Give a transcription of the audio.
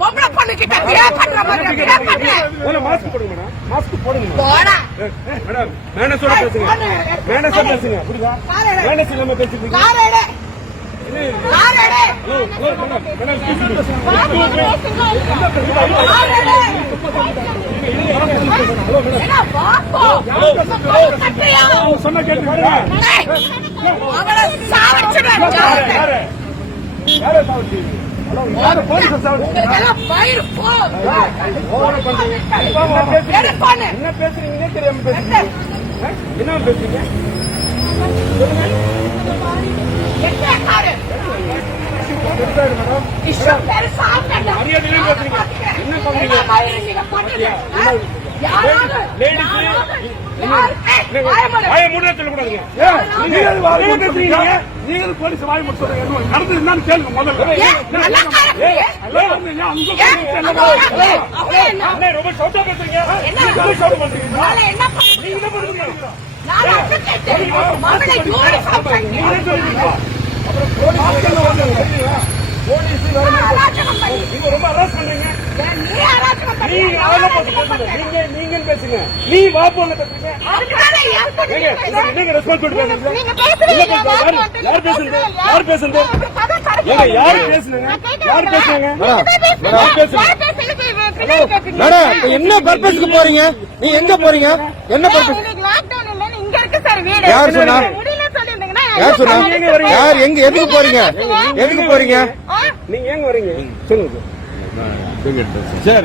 பொம்பளை பொண்ணுகிட்ட பிஹேவ் பண்ற மாதிரி பிஹேவ் பண்ற. மாஸ்க் போடுங்க மேடம் மாஸ்க் போடுங்க. போடா. மேடம் மேனேஜரோட பேசுங்க மேனேஜர் பேசுங்க புரியுதா மேனேஜர் இல்லாம பேசுறீங்க காரை எடு. காரை எடு. மேடம் மேடம் பேசுங்க காரை எடு. என்ன, தட்டுறியா? சொன்ன கேட்டு அவளை. யாரு என்ன பேசுறீங்கன்னே தெரியாம பேசுறீங்க? என்ன? பேசுறீங்க. என்ன? வாய மூடு. மூட சொல்லக்கூடாதுங்க நீங்கள்? நீங்கள் போலீஸ் வாய் சொல்றீங்க நடந்தது என்னன்னு கேளுங்க முதல்ல ரொம்ப சவுட்டா பேசுறீங்க என்ன? ரொம்ப சவுட் பண்றீங்க? நீங்க என்ன பண்றீங்க நாளை advocate தெரியும். மகளை uniform பண்ணி. போலீஸ் அராஜகம் பண்ணி. நீங்க ரொம்ப அரஸ்ட் பண்றீங்க ஏன் நீ அராஜகம் பண்ணி? நீங்க பேசுங்க. நீ பேசுங்க நீங்க யார் பேசுறது? பேசுறீங்க? யார் பேசுறது? ஏங்க யார். பேசுனாங்க யார் பேசுனாங்க. யார் பேசுனாங்க என்ன பர்பஸ்க்கு போறீங்க? நீ எங்க போறீங்க? என்ன பர்பஸ். யார் சொன்னா? யார் எங்க சொன்னா? யார் எங்க எதுக்கு போறீங்க? எதுக்கு போறீங்க? நீங்க ஏங்க வரீங்க? சொல்லுங்க. சரி.